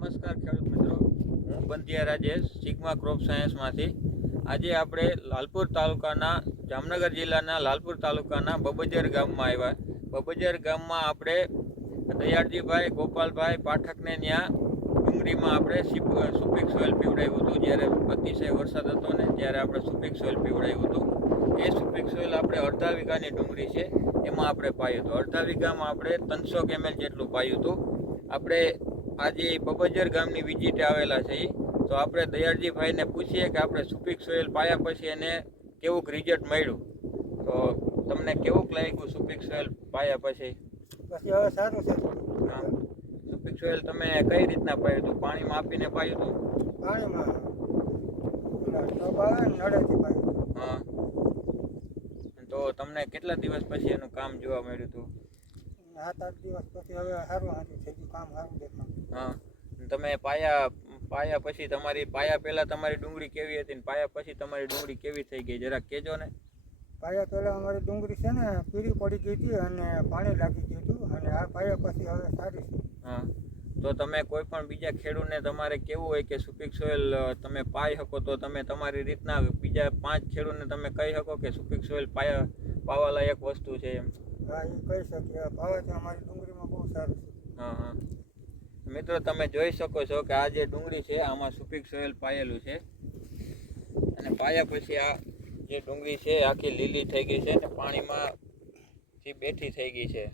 નમસ્કાર ખેડૂત મિત્રો, હું બંધિયા રાજેશ સિગ્મા ક્રોપ સાયન્સમાંથી. આજે આપણે લાલપુર તાલુકાના જામનગર જિલ્લાના લાલપુર તાલુકાના બબજર ગામમાં આવ્યા. બબજર ગામમાં આપણે દયાળજીભાઈ ગોપાલભાઈ પાઠકને ત્યાં ડુંગળીમાં આપણે સુપીક સોઇલ પીવડાવ્યું હતું. જ્યારે અતિશય વરસાદ હતો ને ત્યારે આપણે સુપીક સોઇલ પીવડાવ્યું હતું. એ સુપીક સોઇલ આપણે અડધા વીઘાની ડુંગળી છે એમાં આપણે પાયું હતું. અડધા વીઘામાં આપણે 300 ml જેટલું પાયું હતું. આપણે આજે બબજર ગામની વિઝિટે આવેલા છે. તો આપણે દયાળજીભાઈને પૂછીએ કે આપણે સુપીક સોઇલ પાયા પછી એને કેવું રિઝલ્ટ મળ્યું. તો તમને કેવું લાગ્યું સુપીક સોઇલ પાયા પછી? હવે સારું છે. હા, સુપીક સોઇલ તમે કઈ રીતના પાયું હતું? પાણીમાં આપીને પાયું હતું? પાણીમાં ટબ આવે ને નળેથી પાયું. હા, તો તમને કેટલા દિવસ પછી એનું કામ જોવા મળ્યું હતું? 7-8 દિવસ પછી હવે સારું થઈ ગયું, કામ સારું દેખાય. હા, તમે પાયા પછી પાયા પહેલા તમારી ડુંગળી કેવી હતી ને પાયા પછી તમારી ડુંગળી કેવી થઈ ગઈ જરાક કહેજો ને. પાયા પહેલાં અમારી ડુંગળી છે ને પીળી પડી ગઈ હતી અને પાણી લાગી ગયું હતું, અને આ પાયા પછી હવે સારી છે. હા, તો તમે કોઈ પણ બીજા ખેડૂતને તમારે કેવું હોય કે સુપીક સોઇલ તમે પાઈ શકો તો તમે તમારી રીતના બીજા 5 ખેડૂતને તમે કહી શકો કે સુપીક સોઇલ પાવા લાયક વસ્તુ છે એમ? હા, એ કહી શકીએ. પાવાથી અમારી ડુંગળીમાં બહુ સારું છે. હા હા, મિત્રો તમે જોઈ શકો છો કે આ જે ડુંગળી છે આમાં સુપીક સોઇલ પાયેલું છે, અને પાયા પછી આ જે ડુંગળી છે આખી લીલી થઈ ગઈ છે ને પાણીમાં બેઠી થઈ ગઈ છે.